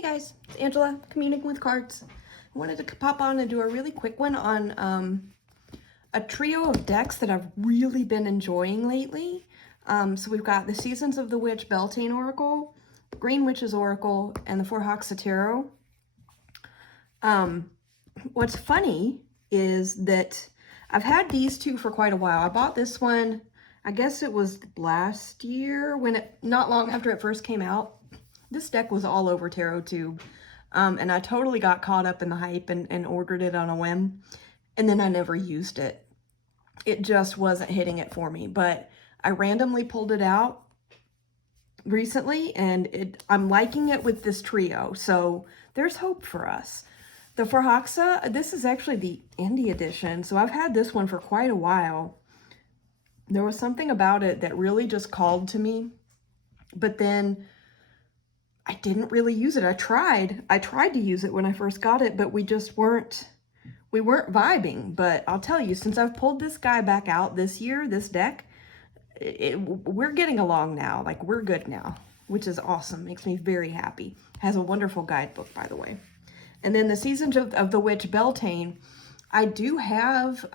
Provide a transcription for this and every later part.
Hey guys, it's Angela, Communicating with Cards. I wanted to pop on and do a really quick one on a trio of decks that I've really been enjoying lately. So we've got the Seasons of the Witch Beltane Oracle, Green Witch's Oracle, and the Forhaxa Tarot. What's funny is that I've had these two for quite a while. I bought this one, I guess it was last year, not long after it first came out. This deck was all over TarotTube, and I totally got caught up in the hype and ordered it on a whim, and then I never used it. It just wasn't hitting it for me, but I randomly pulled it out recently, and I'm liking it with this trio, so there's hope for us. The Forhaxa, this is actually the indie edition, so I've had this one for quite a while. There was something about it that really just called to me, but then I didn't really use it. I tried to use it when I first got it, but we weren't vibing. But I'll tell you, since I've pulled this guy back out this year, this deck, we're getting along now. Like, we're good now, which is awesome. Makes me very happy. Has a wonderful guidebook, by the way. And then the Seasons of the Witch Beltane, I do have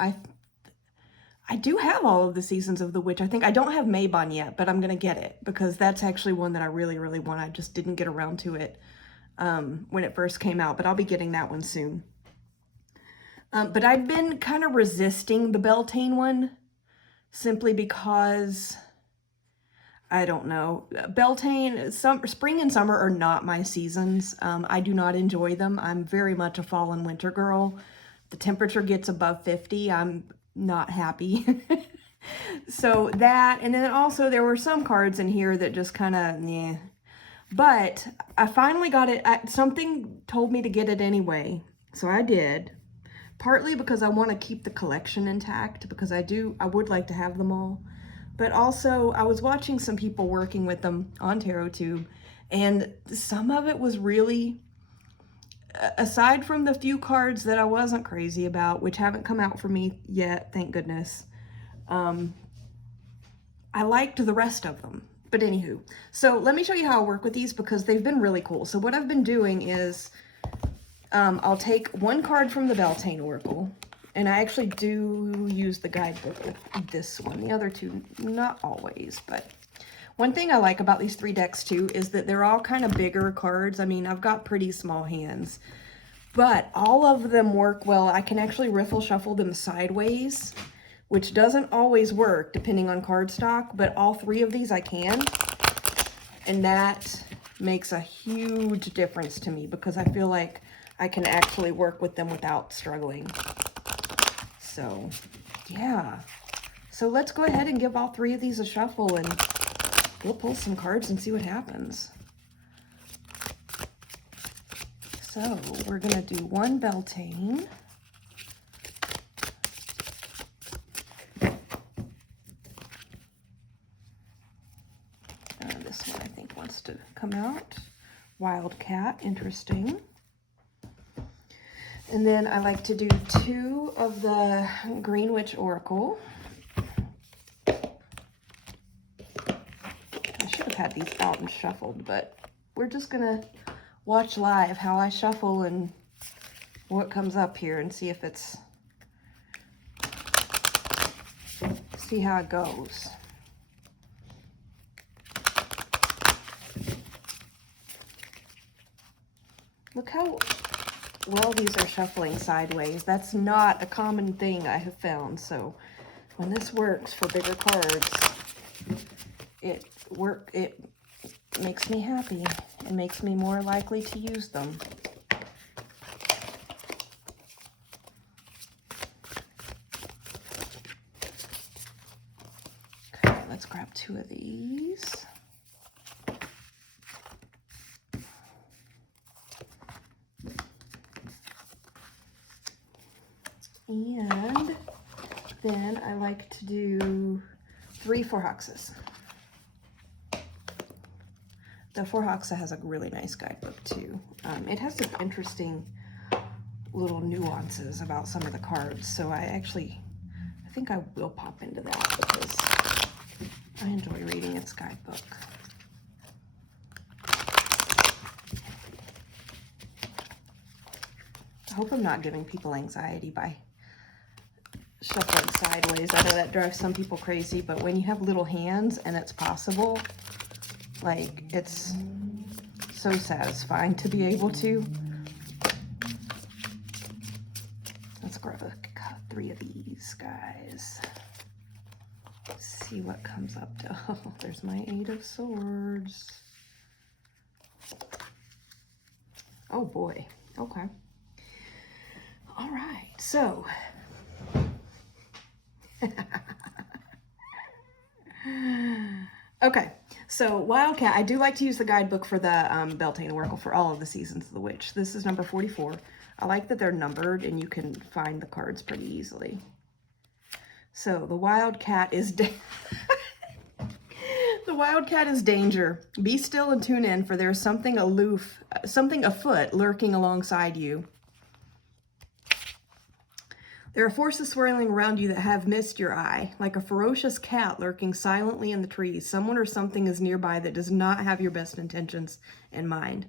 all of the Seasons of the Witch. I think I don't have Mabon yet, but I'm going to get it because that's actually one that I really, really want. I just didn't get around to it when it first came out, but I'll be getting that one soon. But I've been kind of resisting the Beltane one simply because, I don't know, Beltane, spring and summer are not my seasons. I do not enjoy them. I'm very much a fall and winter girl. The temperature gets above 50. I'm not happy. So that, and then also there were some cards in here that just kind of, yeah. But I finally got it. Something told me to get it anyway. So I did. Partly because I want to keep the collection intact, because I would like to have them all. But also I was watching some people working with them on TarotTube, and some of it was really, aside from the few cards that I wasn't crazy about, which haven't come out for me yet, thank goodness, I liked the rest of them. But anywho, so let me show you how I work with these because they've been really cool. So what I've been doing is I'll take one card from the Beltane Oracle, and I actually do use the guidebook with this one. The other two, not always, but one thing I like about these three decks too is that they're all kind of bigger cards. I mean, I've got pretty small hands, but all of them work well. I can actually riffle shuffle them sideways, which doesn't always work depending on card stock, but all three of these I can. And that makes a huge difference to me because I feel like I can actually work with them without struggling. So, yeah. So let's go ahead and give all three of these a shuffle and we'll pull some cards and see what happens. So we're going to do one Beltane. This one I think wants to come out. Wildcat, interesting. And then I like to do two of the Green Witch Oracle. I should have had these out and shuffled, but we're just gonna watch live how I shuffle and what comes up here and see if see how it goes. Look how well these are shuffling sideways. That's not a common thing I have found. So when this works for bigger cards, it makes me happy. It makes me more likely to use them. Okay, let's grab two of these. And then I like to do 3 Forhaxas. The Forhaxa has a really nice guidebook too. It has some interesting little nuances about some of the cards, so I think I will pop into that because I enjoy reading its guidebook. hope I'm not giving people anxiety by shuffling sideways. I know that drives some people crazy, but when you have little hands and it's possible, like, it's so satisfying to be able to. Let's grab 3 of these guys. See what comes up to. Oh, there's my 8 of Swords. Oh boy. Okay. All right. So. Okay. So Wildcat, I do like to use the guidebook for the Beltane Oracle for all of the Seasons of the Witch. This is number 44. I like that they're numbered and you can find the cards pretty easily. So the Wildcat is the Wildcat is danger. Be still and tune in, for there is something aloof, something afoot lurking alongside you. There are forces swirling around you that have missed your eye, like a ferocious cat lurking silently in the trees. Someone or something is nearby that does not have your best intentions in mind.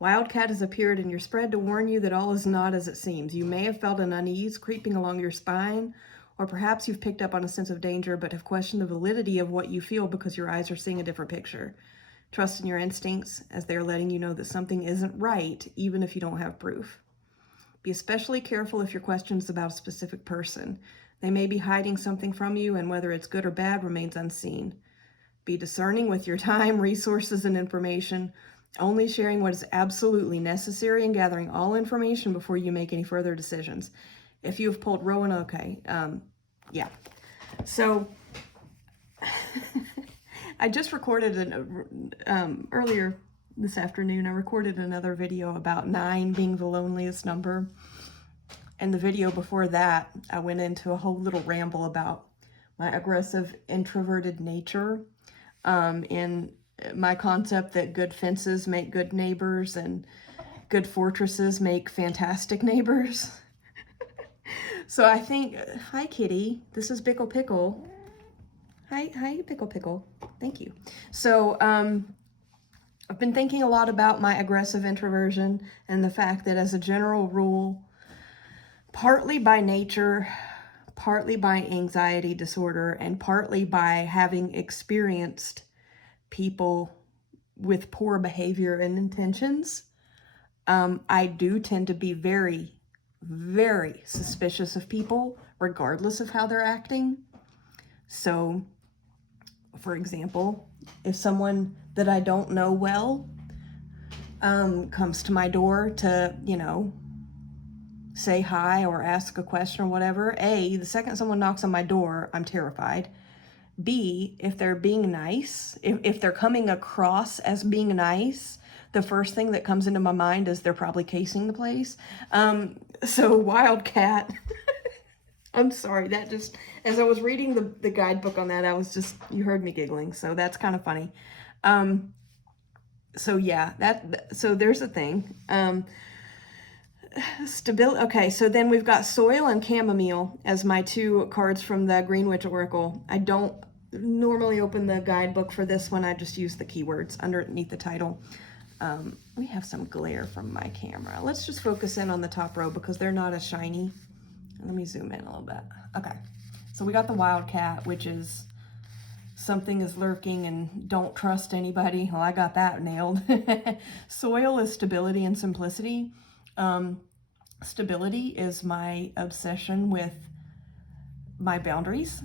Wildcat has appeared in your spread to warn you that all is not as it seems. You may have felt an unease creeping along your spine, or perhaps you've picked up on a sense of danger but have questioned the validity of what you feel because your eyes are seeing a different picture. Trust in your instincts, as they are letting you know that something isn't right, even if you don't have proof. Be especially careful if your question is about a specific person. They may be hiding something from you, and whether it's good or bad remains unseen. Be discerning with your time, resources, and information, only sharing what is absolutely necessary and gathering all information before you make any further decisions. If you have pulled Rowan, okay. Yeah. So, I just recorded earlier this afternoon, I recorded another video about 9 being the loneliest number. And the video before that, I went into a whole little ramble about my aggressive, introverted nature, in my concept that good fences make good neighbors and good fortresses make fantastic neighbors. So I think, hi Kitty, this is Pickle Pickle. Hi Pickle Pickle, thank you. So, I've been thinking a lot about my aggressive introversion and the fact that as a general rule, partly by nature, partly by anxiety disorder, and partly by having experienced people with poor behavior and intentions, I do tend to be very, very suspicious of people, regardless of how they're acting. So, for example, if someone that I don't know well comes to my door to, you know, say hi or ask a question or whatever, A, the second someone knocks on my door, I'm terrified. B, if they're being nice, if they're coming across as being nice, the first thing that comes into my mind is they're probably casing the place. So Wildcat, I'm sorry, that just, as I was reading the guidebook on that, I was just, you heard me giggling, so that's kind of funny. So yeah, so there's a thing. Stability. Okay, so then we've got Soil and Chamomile as my 2 cards from the Green Witch Oracle. I don't normally open the guidebook for this one. I just use the keywords underneath the title. We have some glare from my camera. Let's just focus in on the top row because they're not as shiny. Let me zoom in a little bit. Okay, so we got the Wildcat, which is something is lurking and don't trust anybody. Well, I got that nailed. Soil is stability and simplicity. Stability is my obsession with my boundaries,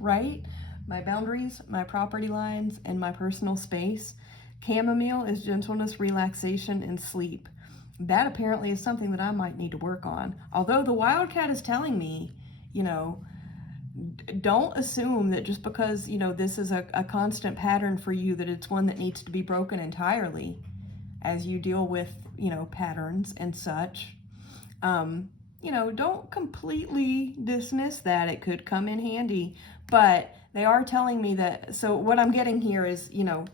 right? My boundaries, my property lines, and my personal space. Chamomile is gentleness, relaxation, and sleep. That apparently is something that I might need to work on. Although the Wildcat is telling me, you know, don't assume that just because, you know, this is a constant pattern for you, that it's one that needs to be broken entirely as you deal with, you know, patterns and such. You know, don't completely dismiss that. It could come in handy, but they are telling me that, so what I'm getting here is, you know,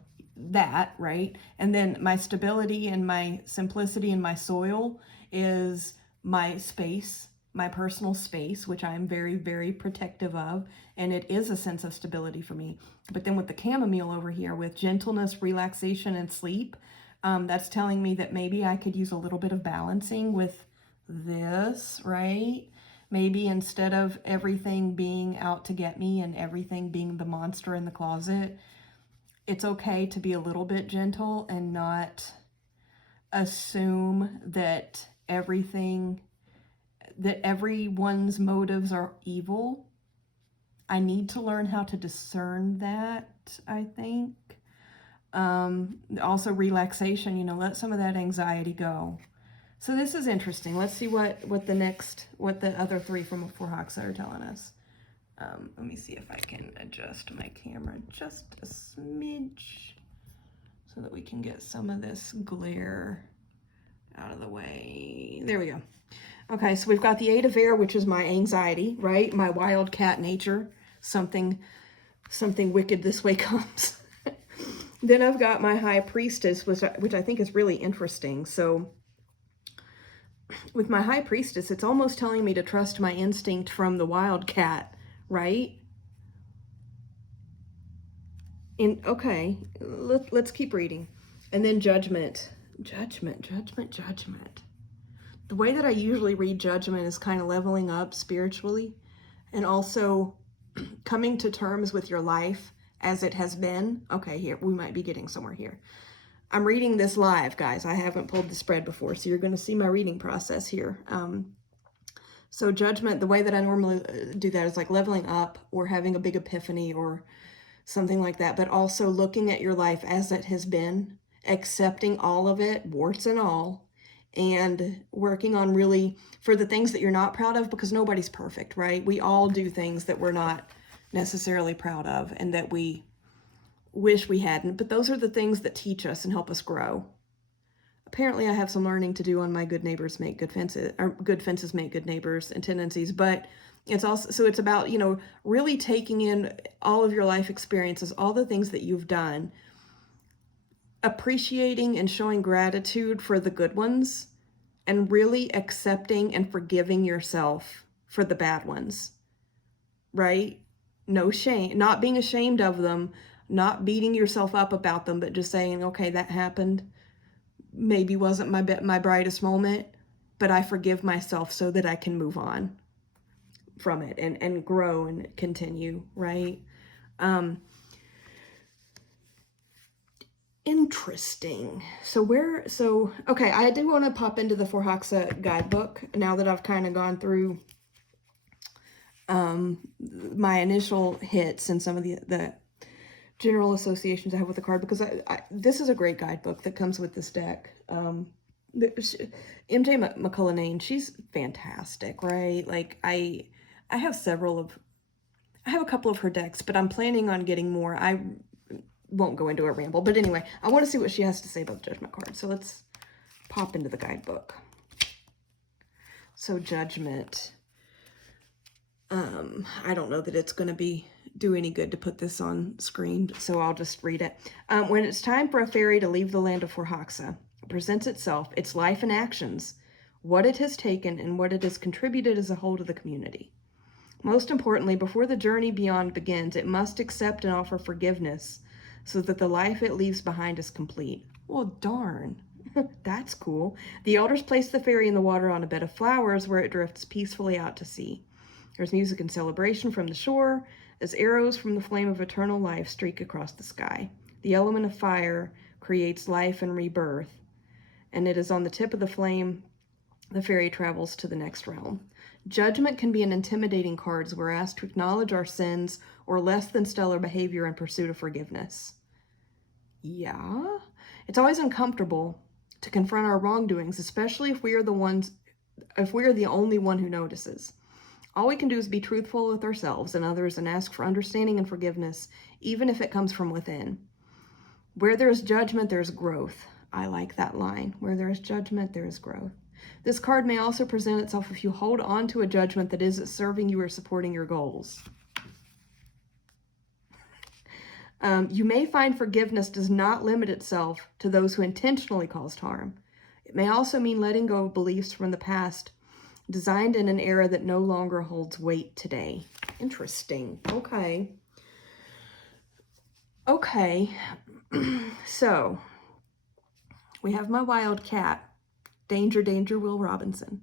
that, right? And then my stability and my simplicity and my soil is my space, my personal space, which I'm very, very protective of. And it is a sense of stability for me. But then with the chamomile over here, with gentleness, relaxation, and sleep, That's telling me that maybe I could use a little bit of balancing with this, right? Maybe instead of everything being out to get me and everything being the monster in the closet, it's okay to be a little bit gentle and not assume that everyone's motives are evil. I need to learn how to discern that, I think. Also relaxation, let some of that anxiety go. So this is interesting. Let's see what the other three from Forhaxa are telling us. Let me see if I can adjust my camera just a smidge so that we can get some of this glare out of the way. There we go. Okay, so we've got the Eight of Air, which is my anxiety, right? My wild cat nature. Something wicked this way comes. Then I've got my High Priestess, which I think is really interesting. So with my High Priestess, it's almost telling me to trust my instinct from the wild cat, right? And okay, let's keep reading. And then Judgment. Judgment. The way that I usually read Judgment is kind of leveling up spiritually and also coming to terms with your life as it has been. Okay, here, we might be getting somewhere here. I'm reading this live, guys. I haven't pulled the spread before, so you're going to see my reading process here. So Judgment, the way that I normally do that is like leveling up or having a big epiphany or something like that, but also looking at your life as it has been, accepting all of it, warts and all, and working on really for the things that you're not proud of, because nobody's perfect, right? We all do things that we're not necessarily proud of and that we wish we hadn't, but those are the things that teach us and help us grow. Apparently I have some learning to do on my good neighbors make good fences, or good fences make good neighbors and tendencies, but it's also, so it's about, really taking in all of your life experiences, all the things that you've done, appreciating and showing gratitude for the good ones, and really accepting and forgiving yourself for the bad ones, right? No shame, not being ashamed of them, not beating yourself up about them, but just saying, okay, that happened. Maybe wasn't my brightest moment, but I forgive myself so that I can move on from it and grow and continue, right? Interesting. Okay, I do want to pop into the Forhaxa guidebook now that I've kind of gone through my initial hits and some of the general associations I have with the card, because this is a great guidebook that comes with this deck. MJ McCullinane, she's fantastic, right? Like I have a couple of her decks, but I'm planning on getting more. I won't go into a ramble, but anyway, I want to see what she has to say about the Judgment card. So let's pop into the guidebook. So Judgment. I don't know that it's going to do any good to put this on screen, so I'll just read it. When it's time for a fairy to leave the land of Forhaxa, it presents itself, its life and actions, what it has taken, and what it has contributed as a whole to the community. Most importantly, before the journey beyond begins, it must accept and offer forgiveness so that the life it leaves behind is complete. Well, darn. That's cool. The elders place the fairy in the water on a bed of flowers where it drifts peacefully out to sea. There's music and celebration from the shore as arrows from the flame of eternal life streak across the sky. The element of fire creates life and rebirth, and it is on the tip of the flame the fairy travels to the next realm. Judgment can be an intimidating card as we're asked to acknowledge our sins or less than stellar behavior in pursuit of forgiveness. Yeah, it's always uncomfortable to confront our wrongdoings, especially if we are the only one who notices. All we can do is be truthful with ourselves and others and ask for understanding and forgiveness, even if it comes from within. Where there is judgment, there is growth. I like that line. Where there is judgment, there is growth. This card may also present itself if you hold on to a judgment that isn't serving you or supporting your goals. You may find forgiveness does not limit itself to those who intentionally caused harm. It may also mean letting go of beliefs from the past designed in an era that no longer holds weight today. Interesting. Okay. So We have my wild cat, Danger, Danger, Will Robinson.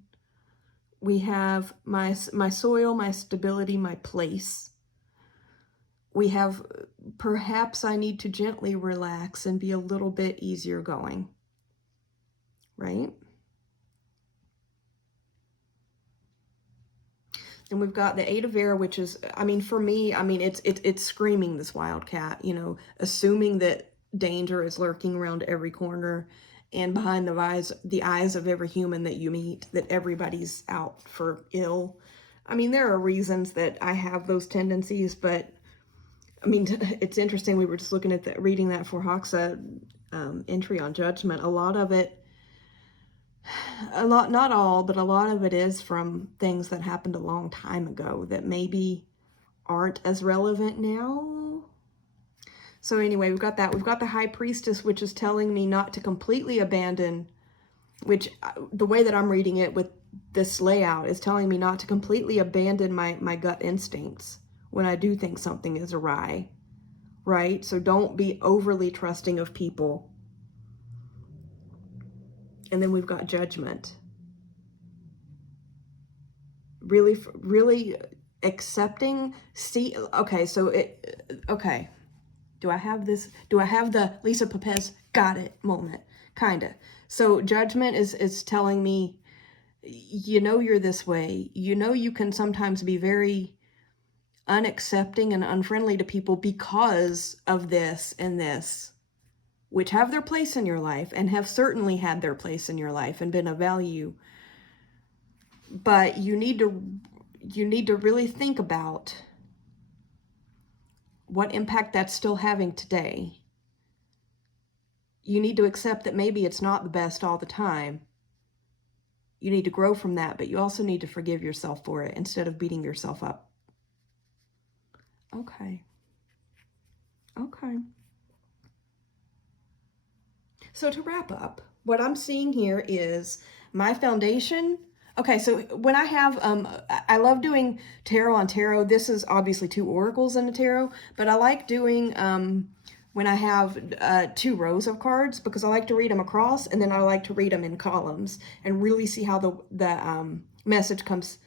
We have my soil, my stability, my place. We have, perhaps I need to gently relax and be a little bit easier going, right? And we've got the Eight of Air, which is, I mean, for me, I mean, it's screaming this wildcat, you know, assuming that danger is lurking around every corner and behind the eyes of every human that you meet, that everybody's out for ill. I mean, there are reasons that I have those tendencies, but I mean, it's interesting. We were just looking at reading that Forhaxa entry on judgment. A lot of it, not all, but a lot of it is from things that happened a long time ago that maybe aren't as relevant now. So anyway, we've got that. We've got the High Priestess, which is telling me not to completely abandon, which the way that I'm reading it with this layout is telling me not to completely abandon my gut instincts when I do think something is awry, right? So don't be overly trusting of people. And then we've got Judgment. Really accepting, okay, so okay. Do I have this? Do I have the Lisa Pepez got it moment? Kinda. So Judgment is telling me, you know, you're this way. You know, you can sometimes be very unaccepting and unfriendly to people because of this and this, which have their place in your life and have certainly had their place in your life and been of value. But you need to really think about what impact that's still having today. You need to accept that maybe it's not the best all the time. You need to grow from that, but you also need to forgive yourself for it instead of beating yourself up. Okay. Okay. So to wrap up, what I'm seeing here is my foundation. Okay, so when I have, I love doing tarot on tarot. This is obviously 2 oracles in a tarot, but I like doing when I have 2 rows of cards because I like to read them across and then I like to read them in columns and really see how the message comes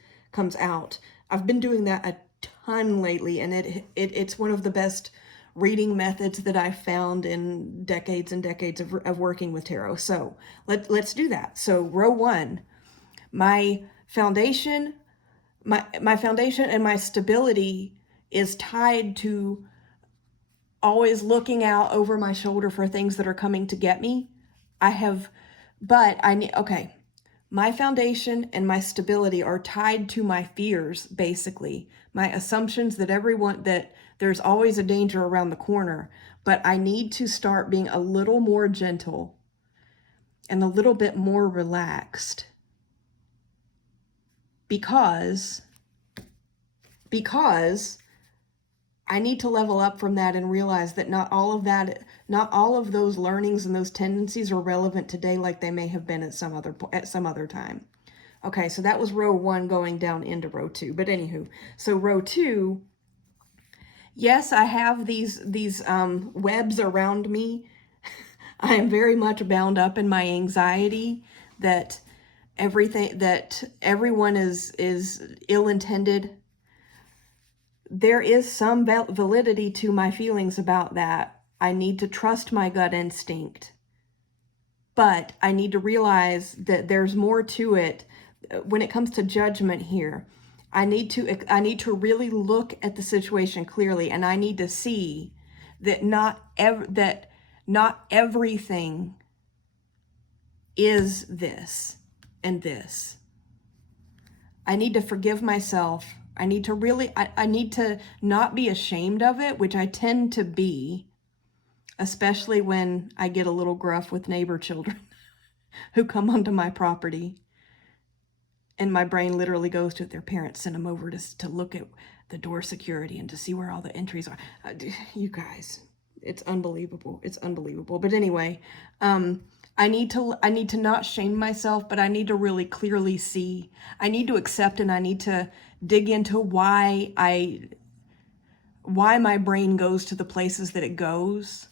out. I've been doing that a ton lately, and it's one of the best reading methods that I've found in decades and decades of working with tarot. So let's do that. So row 1, my foundation and my stability is tied to always looking out over my shoulder for things that are coming to get me. Okay. My foundation and my stability are tied to my fears, basically. My assumptions that there's always a danger around the corner, but I need to start being a little more gentle and a little bit more relaxed because I need to level up from that and realize that not all of those learnings and those tendencies are relevant today like they may have been at some other time. Okay, so that was row 1 going down into row 2. But anywho, so row 2, yes, I have these webs around me. I am very much bound up in my anxiety that everyone is ill-intended. There is some validity to my feelings about that. I need to trust my gut instinct. But I need to realize that there's more to it when it comes to judgment here. I need to really look at the situation clearly, and I need to see that not everything is this and this. I need to forgive myself. I need to not be ashamed of it, which I tend to be, especially when I get a little gruff with neighbor children who come onto my property. And my brain literally goes to their parents sent them over to look at the door security and to see where all the entries are. You guys, it's unbelievable. It's unbelievable. But anyway, I need to not shame myself, but I need to really clearly see. I need to accept, and I need to dig into why my brain goes to the places that it goes.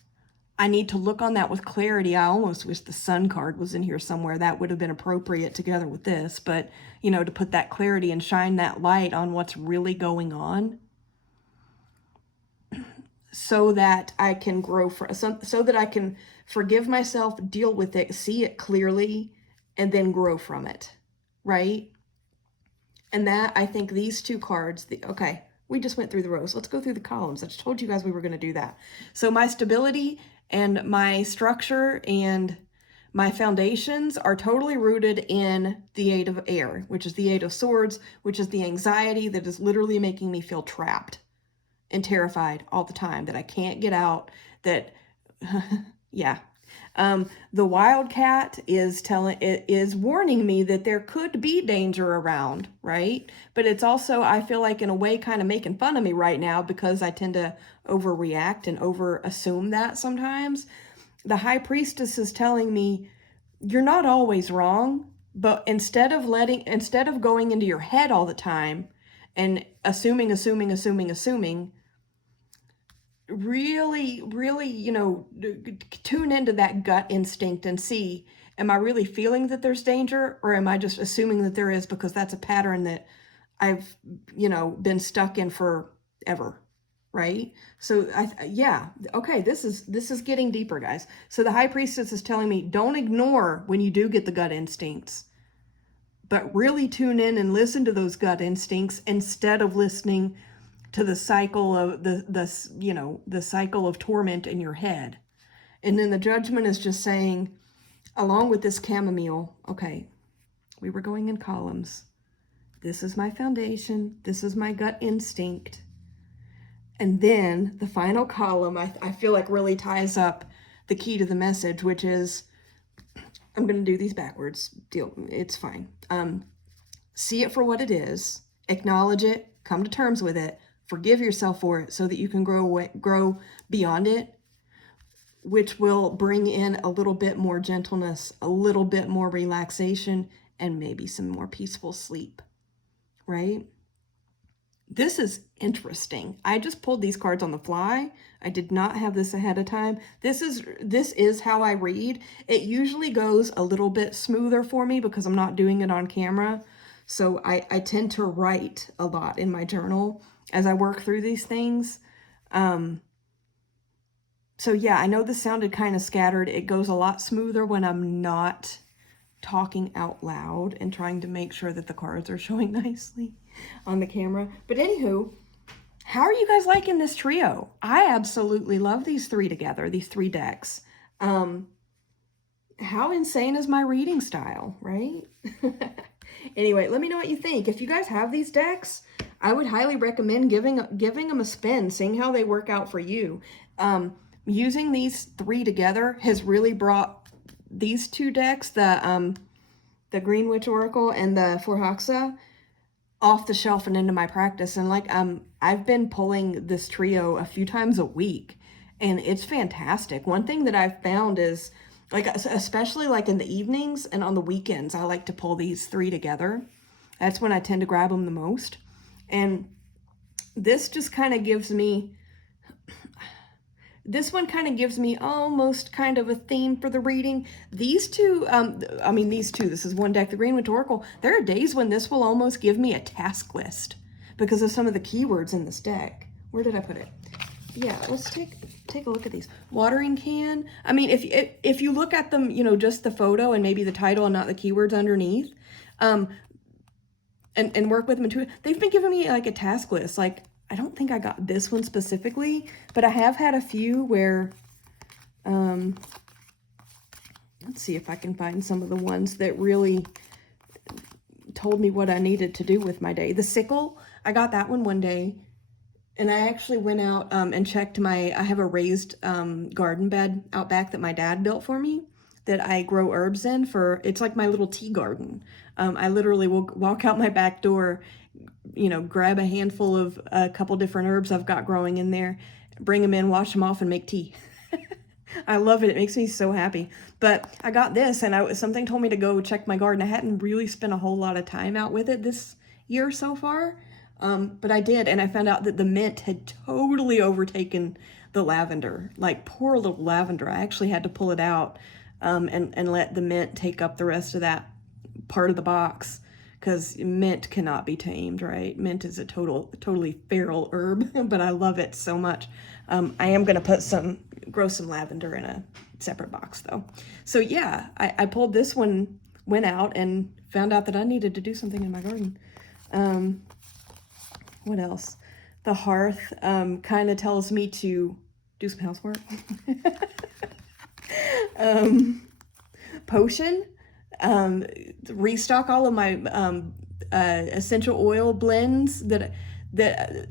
I need to look on that with clarity. I almost wish the sun card was in here somewhere. That would have been appropriate together with this, but you know, to put that clarity and shine that light on what's really going on so that I can grow, so that I can forgive myself, deal with it, see it clearly, and then grow from it, right? And that, I think these two cards, okay, we just went through the rows. Let's go through the columns. I just told you guys we were going to do that. So my stability and my structure and my foundations are totally rooted in the Eight of Air, which is the Eight of Swords, which is the anxiety that is literally making me feel trapped and terrified all the time, that I can't get out, that, yeah. The wildcat is warning me that there could be danger around, right? But it's also, I feel like in a way kind of making fun of me right now because I tend to overreact and over assume that sometimes. The high priestess is telling me you're not always wrong, but instead of going into your head all the time and assuming, really, you know, tune into that gut instinct and see, am I really feeling that there's danger, or am I just assuming that there is because that's a pattern that I've, you know, been stuck in forever, right? So yeah, okay, this is getting deeper, guys. So the high priestess is telling me, don't ignore when you do get the gut instincts, but really tune in and listen to those gut instincts instead of listening to the cycle of the cycle of torment in your head. And then the judgment is just saying, along with this chamomile, okay, we were going in columns. This is my foundation. This is my gut instinct. And then the final column, I feel like really ties up the key to the message, which is, I'm going to do these backwards. It's fine. See it for what it is. Acknowledge it. Come to terms with it. Forgive yourself for it so that you can grow beyond it, which will bring in a little bit more gentleness, a little bit more relaxation, and maybe some more peaceful sleep, right? This is interesting. I just pulled these cards on the fly. I did not have this ahead of time. This is how I read. It usually goes a little bit smoother for me because I'm not doing it on camera. So I tend to write a lot in my journal as I work through these things. So yeah, I know this sounded kind of scattered. It goes a lot smoother when I'm not talking out loud and trying to make sure that the cards are showing nicely on the camera. But anywho, how are you guys liking this trio? I absolutely love these three together, these three decks. How insane is my reading style, right? Anyway, let me know what you think. If you guys have these decks, I would highly recommend giving them a spin, seeing how they work out for you. Using these three together has really brought these two decks, the Green Witch Oracle and the Forhaxa, off the shelf and into my practice. And like I've been pulling this trio a few times a week, and it's fantastic. One thing that I've found is, like, especially like in the evenings and on the weekends, I like to pull these three together. That's when I tend to grab them the most. And this just kind of gives me, this one kind of gives me almost kind of a theme for the reading. These two, this is one deck, the Green Witch Oracle. There are days when this will almost give me a task list because of some of the keywords in this deck. Where did I put it? Yeah, let's take a look at these. Watering can. I mean, if you look at them, you know, just the photo and maybe the title and not the keywords underneath, and work with them too. They've been giving me like a task list. Like, I don't think I got this one specifically, but I have had a few where, let's see if I can find some of the ones that really told me what I needed to do with my day. The sickle, I got that one day, and I actually went out and checked I have a raised garden bed out back that my dad built for me that I grow herbs in it's like my little tea garden. I literally will walk out my back door, you know, grab a handful of a couple different herbs I've got growing in there, bring them in, wash them off, and make tea. I love it. It makes me so happy. But I got this, and something told me to go check my garden. I hadn't really spent a whole lot of time out with it this year so far, but I did, and I found out that the mint had totally overtaken the lavender, like poor little lavender. I actually had to pull it out and let the mint take up the rest of that part of the box, because mint cannot be tamed, right? Mint is a totally feral herb, but I love it so much. I am gonna grow some lavender in a separate box though. So yeah, I pulled this one, went out and found out that I needed to do something in my garden. What else? The hearth kind of tells me to do some housework. Potion, restock all of my essential oil blends that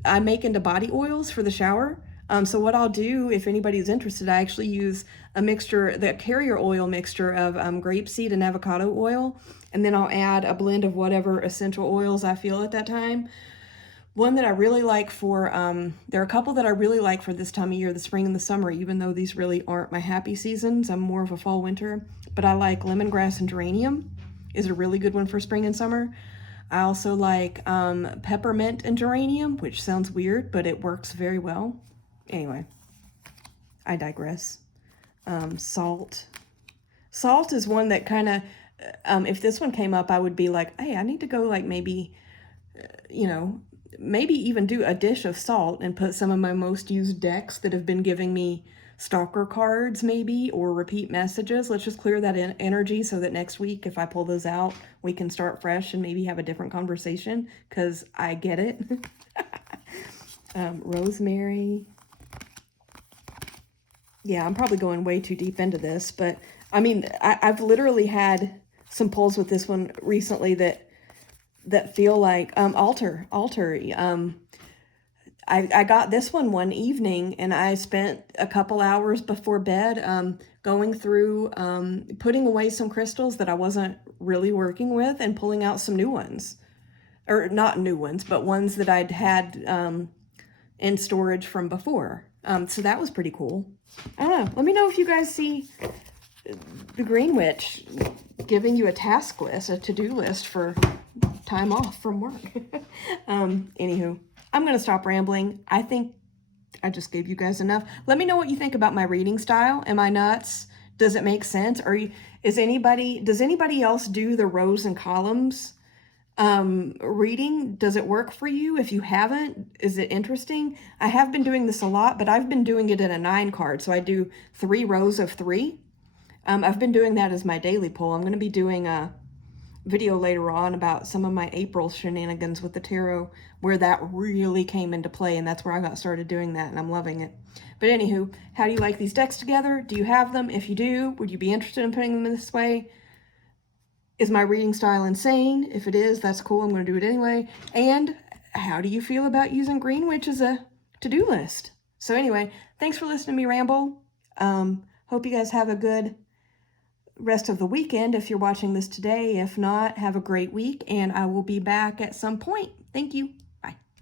I make into body oils for the shower. So what I'll do, if anybody's interested, I actually use a mixture, the carrier oil mixture of grapeseed and avocado oil, and then I'll add a blend of whatever essential oils I feel at that time. One that I really like for, there are a couple that I really like for this time of year, the spring and the summer, even though these really aren't my happy seasons. I'm more of a fall winter, but I like lemongrass and geranium is a really good one for spring and summer. I also like peppermint and geranium, which sounds weird, but it works very well. Anyway, I digress. Salt. Salt is one that kind of, if this one came up, I would be like, hey, I need to go like maybe, you know, maybe even do a dish of salt and put some of my most used decks that have been giving me stalker cards maybe, or repeat messages. Let's just clear that energy so that next week, if I pull those out, we can start fresh and maybe have a different conversation, because I get it. Rosemary. Yeah, I'm probably going way too deep into this, but I mean, I've literally had some pulls with this one recently that feel like altar. I got this one evening, and I spent a couple hours before bed going through, putting away some crystals that I wasn't really working with and pulling out some new ones. Or not new ones, but ones that I'd had in storage from before. So that was pretty cool. I don't know. Let me know if you guys see the Green Witch giving you a task list, a to-do list for time off from work. Anywho, I'm going to stop rambling. I think I just gave you guys enough. Let me know what you think about my reading style. Am I nuts? Does it make sense? Does anybody else do the rows and columns reading? Does it work for you? If you haven't, is it interesting? I have been doing this a lot, but I've been doing it in a 9 card. So I do 3 rows of 3. I've been doing that as my daily pull. I'm going to be doing a video later on about some of my April shenanigans with the tarot, where that really came into play, and that's where I got started doing that, and I'm loving it. But anywho, how do you like these decks together? Do you have them? If you do, would you be interested in putting them in this way? Is my reading style insane? If it is, that's cool. I'm going to do it anyway. And how do you feel about using Green Witch as a to-do list? So anyway, thanks for listening to me ramble. Hope you guys have a good rest of the weekend if you're watching this today. If not, have a great week, and I will be back at some point. Thank you.